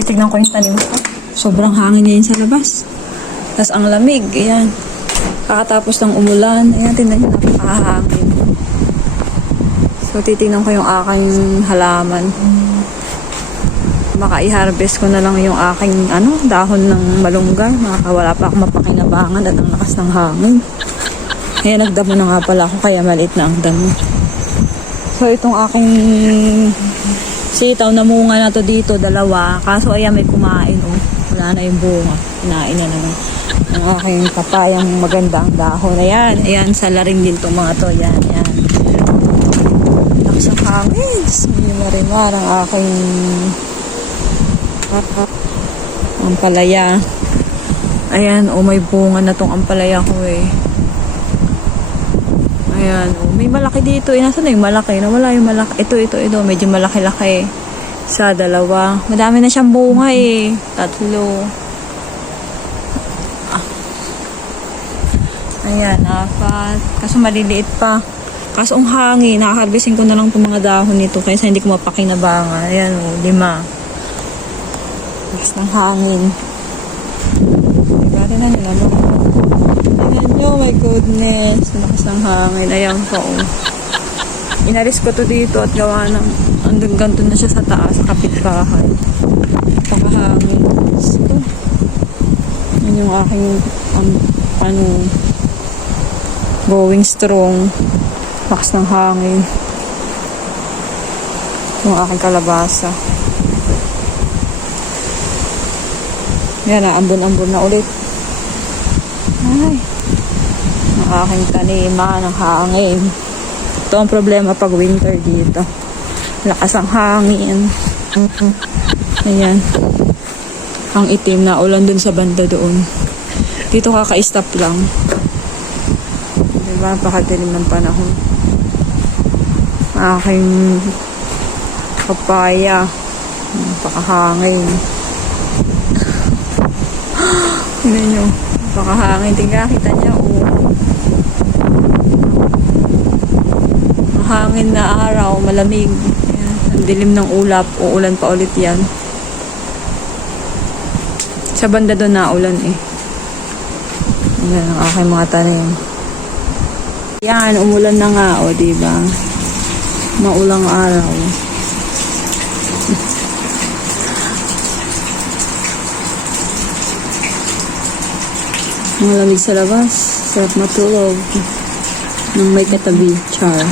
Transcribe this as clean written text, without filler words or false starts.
Titignan ko yung tanim ko. Sobrang hangin ngayon sa labas. Tapos ang lamig, ayan. Kakatapos ng umulan, ayan, tingnan nyo, napakahangin. So, titignan ko yung aking halaman. Baka i-harvest ko na lang yung aking, dahon ng malunggar. Wala pa akong mapakinabangan at ang lakas ng hangin. Kaya nagdamo na nga pala ako, kaya maliit na ang damo. So, itong aking sitaw na munga na to dito, dalawa. Kaso, ayan, may kumain, Wala na yung bunga. Kinain na naman. Ang aking papayang maganda ang dahon. Ayan, ayan, salarin din itong mga to. Ayan, ayan. Lakas ang hangin. Hindi marimar ang aking ampalaya. Ayan, may bunga na tong ampalaya ko Ayan, may malaki dito. Nasaan na yung malaki? Nawala yung malaki. Ito. Medyo malaki-laki. Sa dalawa. Madami na siyang bunga 3. Ayan, 4. Kaso maliliit pa. Kaso ang hangin, nakaharvesting ko na lang itong mga dahon nito kaysa hindi ko mapakinabangan. Ayan, 5. Lakas ng hangin. Gari na nila mo. Ayan nyo, my goodness. Lakas ng hangin. Ayan po. Inalis ko to dito at gawa ng andun ganto na siya sa taas, sa kapitbahay. Pakahangin. So, yun yung aking going strong. Lakas ng hangin. Yung aking kalabasa. Yan na, ambon-ambon na ulit. Ay. Ang aking taniman ng hangin. Ito ang problema pag winter dito. Lakas ang hangin. Ayan. Ang itim na ulan dun sa banda doon. Dito kaka-stop lang. Diba? Pakadilim ng panahon. Aking papaya. Pakahangin. Tingnan nyo. Pakahangin. Tingnan, kita niya. Hangin na araw, malamig. Ayan, ang dilim ng ulap. Uulan pa ulit yan. Sa banda doon na ulan Ayan ang aking mga tanim. Yan, umulan na nga diba? Maulang araw. Malamig sa labas. Sarap matulog. Nang may katabi. Char.